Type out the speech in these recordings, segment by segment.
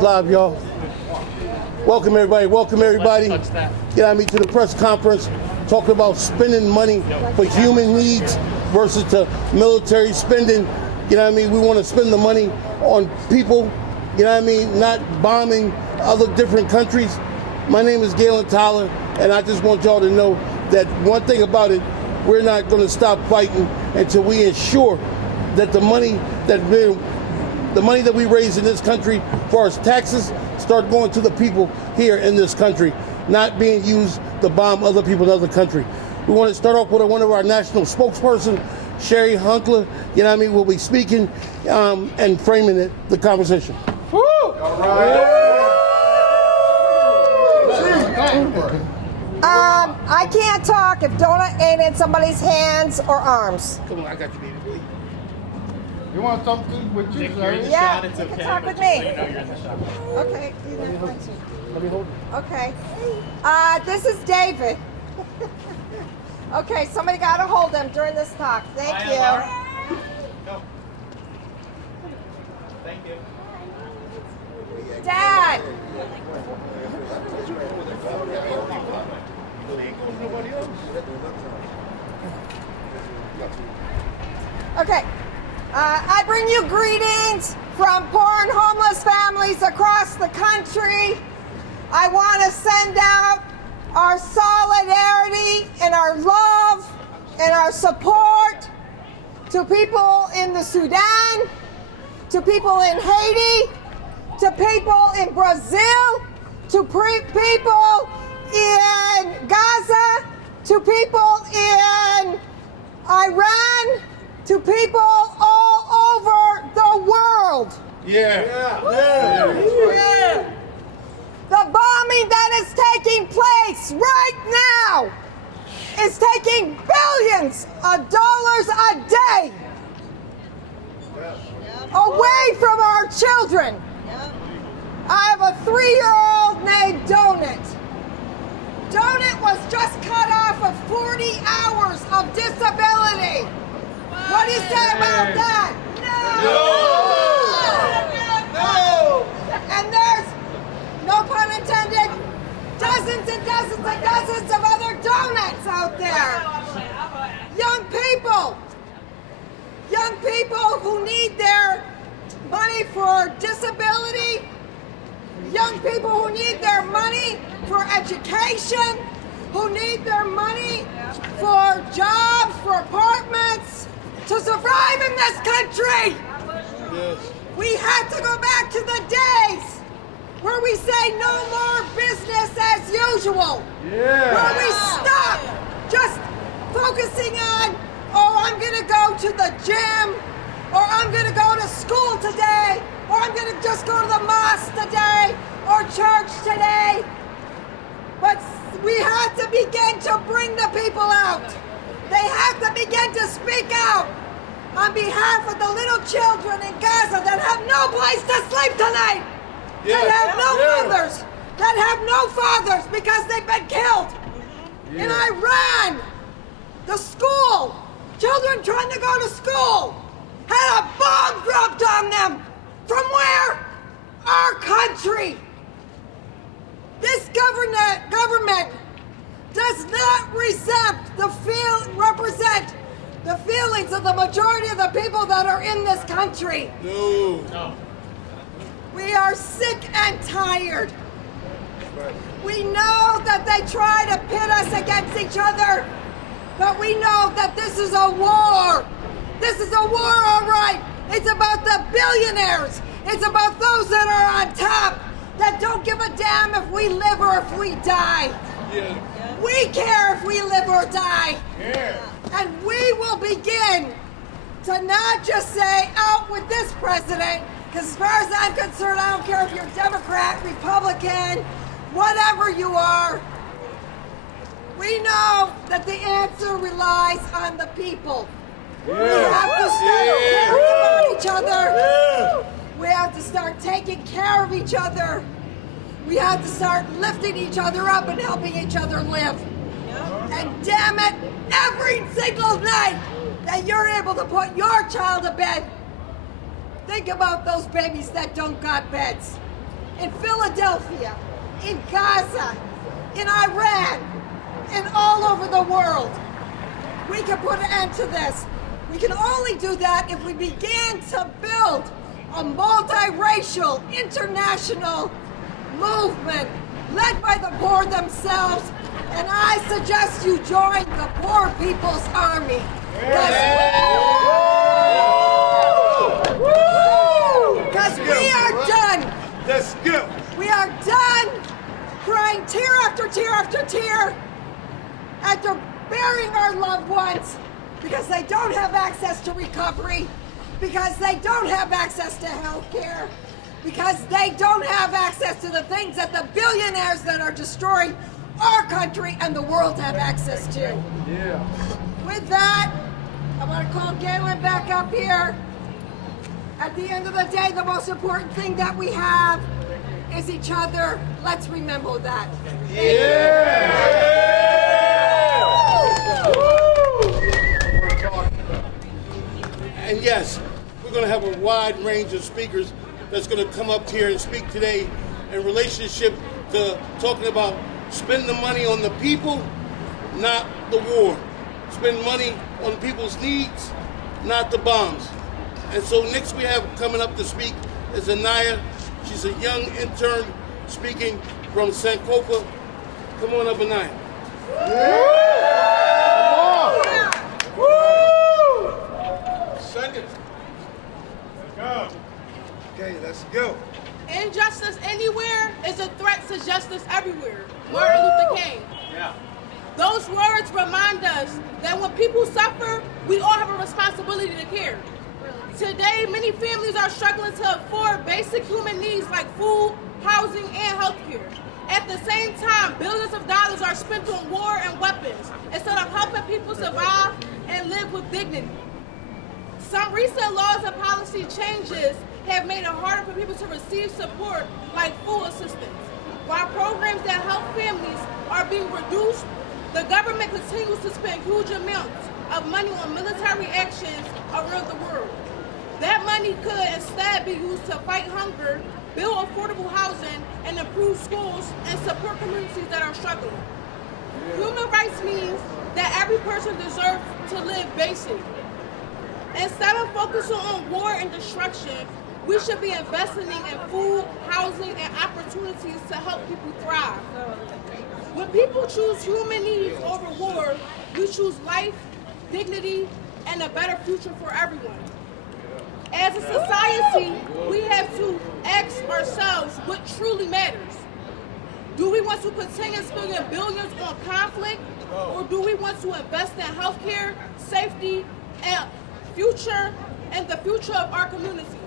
Live, y'all. Welcome everybody. You know what I mean, to the press conference talking about spending money for human needs versus to military spending. You know what I mean? We want to spend the money on people, you know what I mean, not bombing other different countries. My name is Galen Tyler, and I just want y'all to know that one thing about it, we're not going to stop fighting until we ensure that the money that we raise in this country for our taxes start going to the people here in this country, not being used to bomb other people in other countries. We want to start off with one of our national spokesperson, Sherry Hunkler, you know what I mean, will be speaking and framing the conversation. Woo! All right. I can't talk if donut ain't in somebody's hands or arms. Come on, I got you, baby. You want something with you, sir? Yeah, you can talk with me. So you know you're in the shot. Okay. Let me hold it. Okay. This is David. Okay, somebody got to hold him during this talk. Thank you. No. Thank you. Dad. Okay. I bring you greetings from poor and homeless families across the country. I want to send out our solidarity and our love and our support to people in the Sudan, to people in Haiti, to people in Brazil, to people in Gaza, to people in Iran, to people all over the world. Yeah. The bombing that is taking place right now is taking billions of dollars a day away from our children. I have a 3-year-old named Donut. Donut was just cut off of 40 hours of disability. What do you say about that? No! And there's, no pun intended, dozens and dozens and dozens of other donuts out there. Young people who need their money for disability, young people who need their money for education, who need their money for jobs, for apartments, to survive in this country. Yes. We have to go back to the days where we say no more business as usual. Yeah. Where we stop just focusing on, oh, I'm going to go to the gym, or I'm going to go to school today, or I'm going to just go to the mosque today, or church today. But we have to begin to bring the people out. They have to begin to speak out on behalf of the little children in Gaza that have no place to sleep tonight. That have no mothers, that have no fathers because they've been killed. In Iran, the school, children trying to go to school, had a bomb dropped on them. From where? Our country. This government does not represent the feelings of the majority of the people that are in this country. No. We are sick and tired. We know that they try to pit us against each other, but we know that this is a war. This is a war, all right. It's about the billionaires. It's about those that are on top, that don't give a damn if we live or if we die. Yeah. We care if we live or die. Yeah. And we will begin to not just say, out with this president, because as far as I'm concerned, I don't care if you're Democrat, Republican, whatever you are. We know that the answer relies on the people. We have to start caring about each other. We have to start taking care of each other. We have to start lifting each other up and helping each other live. And damn it, every single night that you're able to put your child to bed, think about those babies that don't got beds. in Philadelphia, in Gaza, in Iran, and all over the world. We can put an end to this. We can only do that if we begin to build a multiracial international movement led by the poor themselves. And I suggest you join the Poor People's Army. Because we are done. Let's go. We are done crying tear after tear after tear after burying our loved ones because they don't have access to recovery, because they don't have access to health care, because they don't have access to the things that the billionaires that are destroying our country and the world have access to. Yeah. With that, I want to call Galen back up here. At the end of the day, the most important thing that we have is each other. Let's remember that. And yes, we're going to have a wide range of speakers that's going to come up here and speak today in relationship to talking about spend the money on the people, not the war. Spend money on people's needs, not the bombs. And so next we have coming up to speak is Anaya. She's a young intern speaking from Sankofa. Come on up, Anaya. Send it. Let's go. Okay, let's go. Injustice anywhere is a threat to justice everywhere. Martin Luther King. Yeah. Those words remind us that when people suffer, we all have a responsibility to care. Today, many families are struggling to afford basic human needs like food, housing, and health care. At the same time, billions of dollars are spent on war and weapons instead of helping people survive and live with dignity. Some recent laws and policy changes have made it harder for people to receive support like food assistance. While programs that help families are being reduced, the government continues to spend huge amounts of money on military actions around the world. That money could instead be used to fight hunger, build affordable housing, and improve schools and support communities that are struggling. Human rights means that every person deserves to live basic. Instead of focusing on war and destruction, we should be investing in food, housing, and opportunities to help people thrive. When people choose human needs over war, we choose life, dignity, and a better future for everyone. As a society, we have to ask ourselves what truly matters. Do we want to continue spending billions on conflict, or do we want to invest in healthcare, safety, and the future of our community?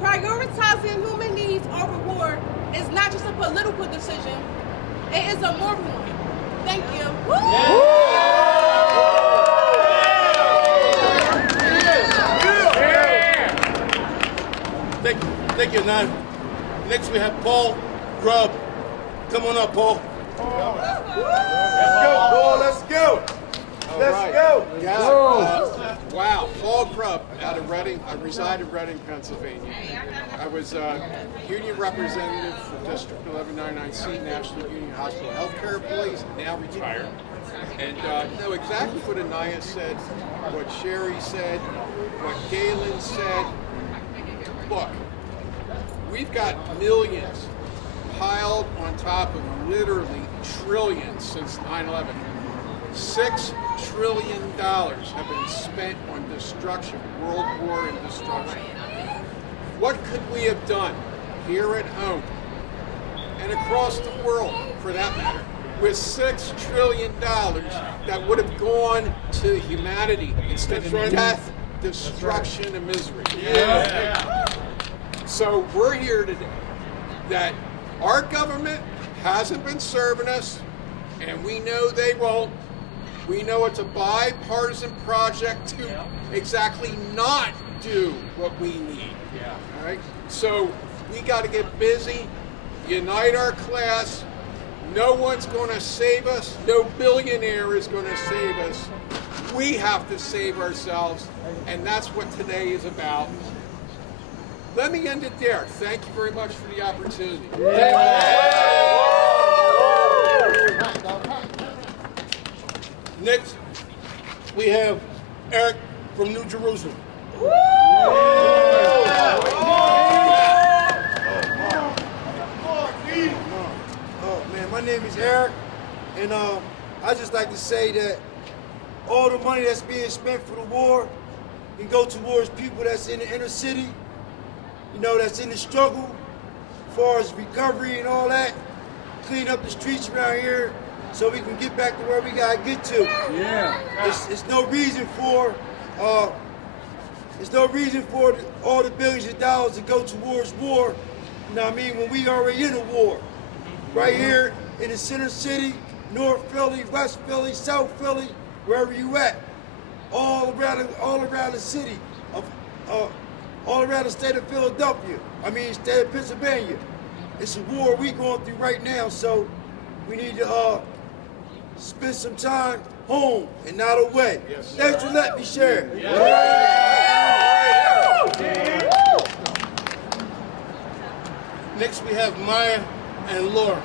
Prioritizing human needs over war is not just a political decision, it is a moral one. Thank you. Thank you, Nan. Next we have Paul Grubb. Come on up, Paul. Let's go, Paul. Let's go. Let's go. Yeah. Wow. Paul Grubb out of Reading. I reside in Reading, Pennsylvania. I was union representative for District 1199C, National Union Hospital Healthcare Employees, now retired. And know exactly what Anaya said, what Sherry said, what Galen said. Look, we've got millions piled on top of literally trillions since 9/11. $6 trillion have been spent on destruction, world war and destruction. What could we have done here at home and across the world, for that matter, with $6 trillion that would have gone to humanity instead of death, destruction, and misery? So we're here today that our government hasn't been serving us, and we know they won't. We know it's a bipartisan project to exactly not do what we need. All right? So we got to get busy, unite our class. No one's going to save us. No billionaire is going to save us. We have to save ourselves, and that's what today is about. let me end it there. Thank you very much for the opportunity. Next, we have Eric from New Jerusalem. Oh man, my name is Eric, and I just like to say that all the money that's being spent for the war can go towards people that's in the inner city, you know, that's in the struggle, as far as recovery and all that. Clean up the streets around here so we can get back to where we gotta get to. Yeah. It's no reason for all the billions of dollars to go towards war. You know what I mean? When we already in a war, right here in the center city, North Philly, West Philly, South Philly, wherever you at, all around the city, all around the state of Philadelphia. I mean, state of Pennsylvania. It's a war we going through right now, so we need to spend some time home and not away. Yes. Thanks for letting me share. Next, we have Maya and Laura.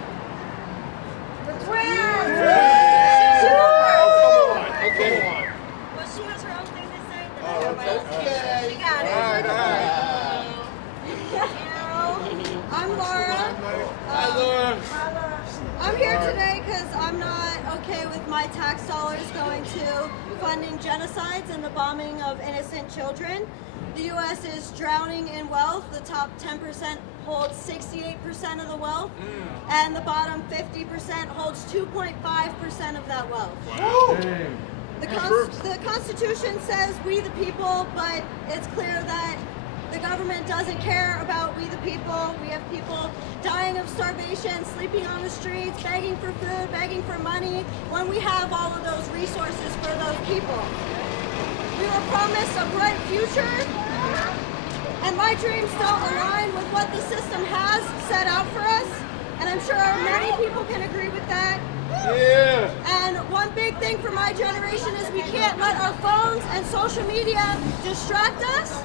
Okay. Well, she has her own thing to say. She got it. All right. I'm Laura. Hi, Laura. I'm here today because I'm not okay with my tax dollars going to funding genocides and the bombing of innocent children. The U.S. is drowning in wealth. The top 10% holds 68% of the wealth, and the bottom 50% holds 2.5% of that wealth. The Constitution says we the people, but it's clear that the government doesn't care about we the people. We have people dying of starvation, sleeping on the streets, begging for food, begging for money, when we have all of those resources for those people. We were promised a bright future, and my dreams don't align with what the system has set out for us, and I'm sure many people can agree with that. Yeah. And one big thing for my generation is we can't let our phones and social media distract us.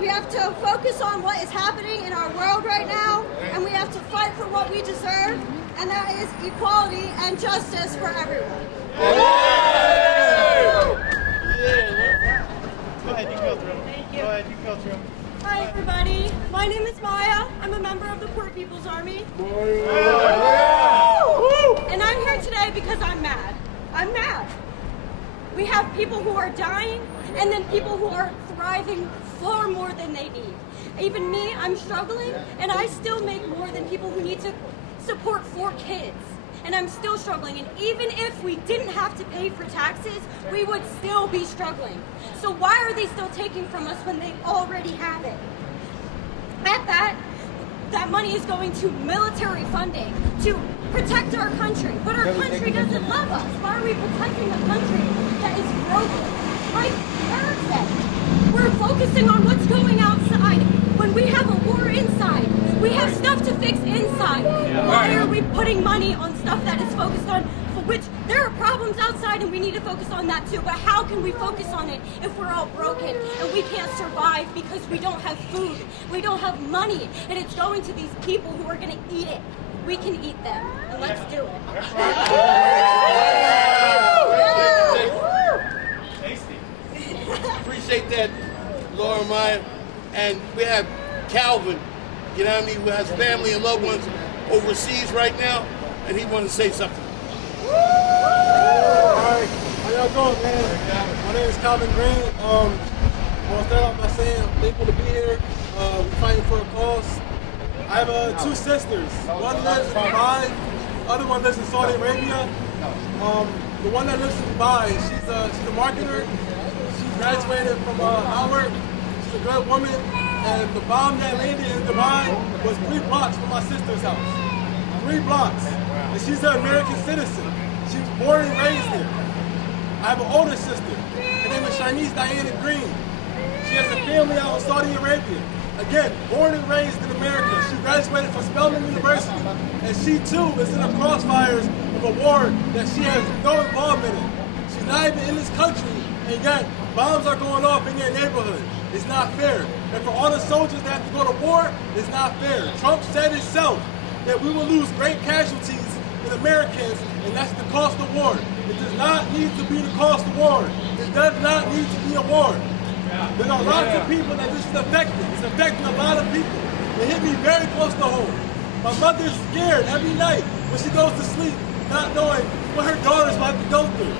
We have to focus on what is happening in our world right now, and we have to fight for what we deserve, and that is equality and justice for everyone. Go ahead, you can go through them. Thank you. Go ahead, you can go through them. Hi everybody, my name is Maya. I'm a member of the Poor People's Army. And I'm here today because I'm mad. I'm mad. We have people who are dying, and then people who are thriving far more than they need. Even me, I'm struggling, and I still make more than people who need to support 4 kids. And I'm still struggling, and even if we didn't have to pay for taxes, we would still be struggling. So why are they still taking from us when they already have it? At that money is going to military funding to protect our country, but our country doesn't love us. Why are we protecting a country that is broken? Like Eric said, we're focusing on what's going outside when we have a war inside. We have stuff to fix inside. Why are we putting money on stuff that is focused on, for which there are problems outside and we need to focus on that too, but how can we focus on it if we're all broken and we can't survive because we don't have food, we don't have money, and it's going to these people who are going to eat it. We can eat them, and let's do it. Appreciate that, Laura Maya. And we have Calvin, you know what I mean, who has family and loved ones overseas right now, and he wanted to say something. Alright, how y'all going, man? My name is Calvin Green. I want to start off by saying I'm thankful to be here. We're fighting for a cause. I have 2 sisters. One lives in Dubai, the other one lives in Saudi Arabia. The one that lives in Dubai, she's a marketer. She graduated from Howard. She's a good woman. And the bomb that landed in Dubai was 3 blocks from my sister's house. 3 blocks. And she's an American citizen. She was born and raised there. I have an older sister. Her name is Shanice Diana Green. She has a family out in Saudi Arabia. Again, born and raised in America. She graduated from Spelman University. And she too is in the crossfires of a war that she has no involvement in. She's not even in this country, and yet bombs are going off in their neighborhood. It's not fair. And for all the soldiers that have to go to war, it's not fair. Trump said himself that we will lose great casualties in Americans, and that's the cost of war. It does not need to be the cost of war. It does not need to be a war. There are lots of people that this is affecting. It's affecting a lot of people. It hit me very close to home. My mother's scared every night when she goes to sleep, not knowing what her daughter's about to go through.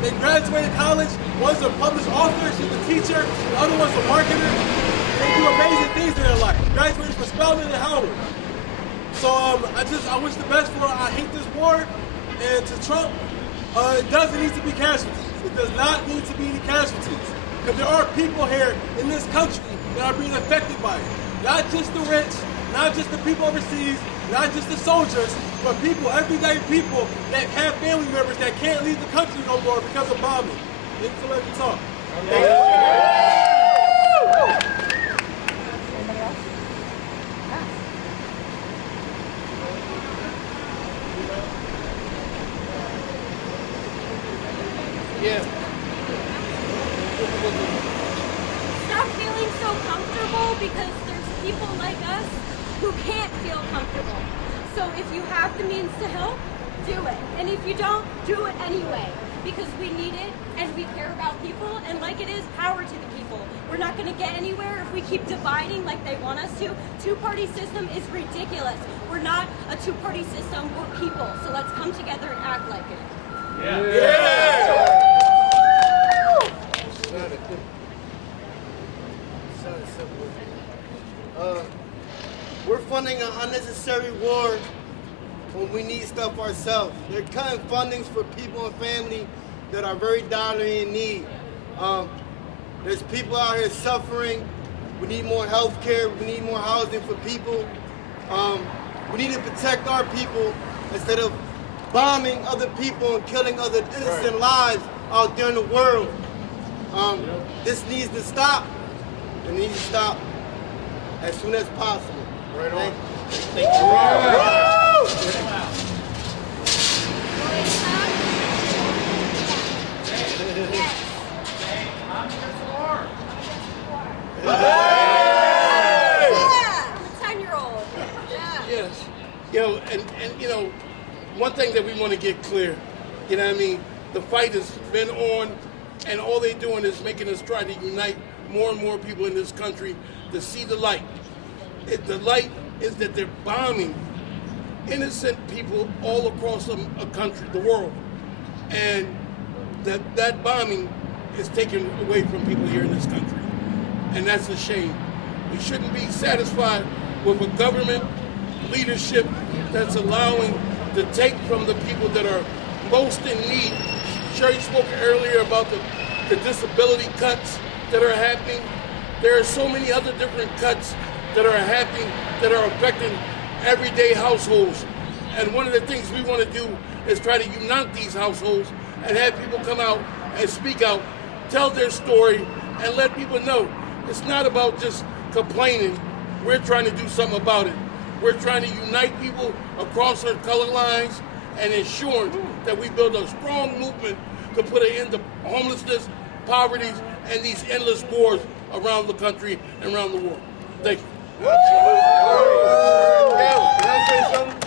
They graduated college. One's a published author, she's a teacher. The other one's a marketer. They do amazing things in their life. Graduated from Spelman and Howard. So I wish the best for her. I hate this war. And to Trump, it doesn't need to be casualties. It does not need to be any casualties. Because there are people here in this country that are being affected by it. Not just the rich, not just the people overseas, not just the soldiers, but people, everyday people that have family members that can't leave the country no more because of bombing. Thanks for letting me talk. Yeah. Stop feeling so comfortable because there's people like us who can't feel comfortable. So if you have the means to help, do it. And if you don't, do it anyway. Because we need it and we care about people, and like it is, power to the people. We're not going to get anywhere if we keep dividing like they want us to. Two-party system is ridiculous. We're not a two-party system, we're people. So let's come together and act like it. Yeah. We're funding an unnecessary war when we need stuff ourselves. They're cutting fundings for people and family that are very direly in need. There's people out here suffering. We need more health care. We need more housing for people. We need to protect our people instead of bombing other people and killing other innocent lives out there in the world. This needs to stop. It needs to stop as soon as possible. Right on. Thank you. Yeah, I'm a 10-year-old. Yeah. Yes. You know, and you know, one thing that we want to get clear, you know what I mean? The fight has been on, and all they're doing is making us try to unite more and more people in this country to see the light. The light is that they're bombing innocent people all across a country, the world. And that bombing is taken away from people here in this country. And that's a shame. We shouldn't be satisfied with a government leadership that's allowing to take from the people that are most in need. Sherry spoke earlier about the disability cuts that are happening. There are so many other different cuts that are happening that are affecting everyday households. And one of the things we want to do is try to unite these households and have people come out and speak out, tell their story, and let people know it's not about just complaining. We're trying to do something about it. We're trying to unite people across our color lines and ensure that we build a strong movement to put an end to homelessness, poverty, and these endless wars around the country and around the world. Thank you. Can I say something?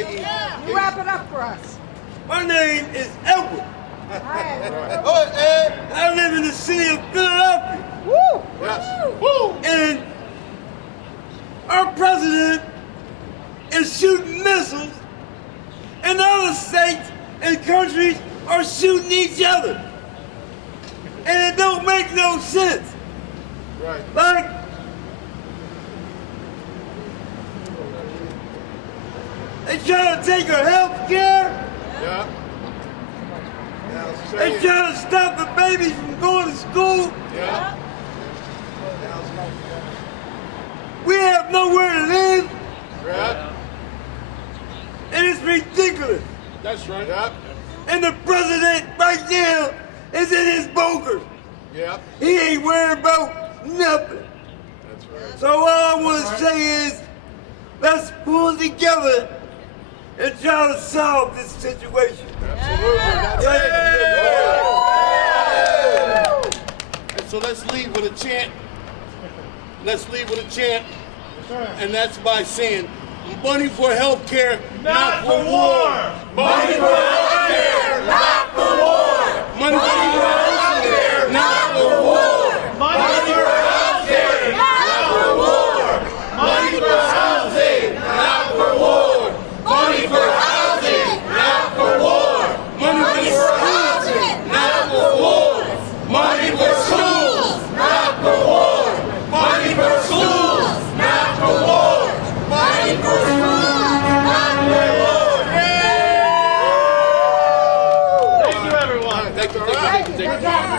Yeah. You wrap it up for us. My name is Edward. Hi. I live in the city of Philadelphia. Woo! Yes. Woo! And our president is shooting missiles, and other states and countries are shooting each other. And it don't make no sense. Right. Like, they trying to take our health care. Yeah. They trying to stop the babies from going to school. Yeah. We have nowhere to live, Yeah. and it's ridiculous. That's right. Yeah. And the president right now is in his bunker. Yeah. He ain't worried about nothing. That's right. So all I want to say is, let's pull together and try to solve this situation. Absolutely. That's Yeah. it. And so let's leave with a chant let's leave with a chant, and that's by saying, money for health care, not for war. Money for health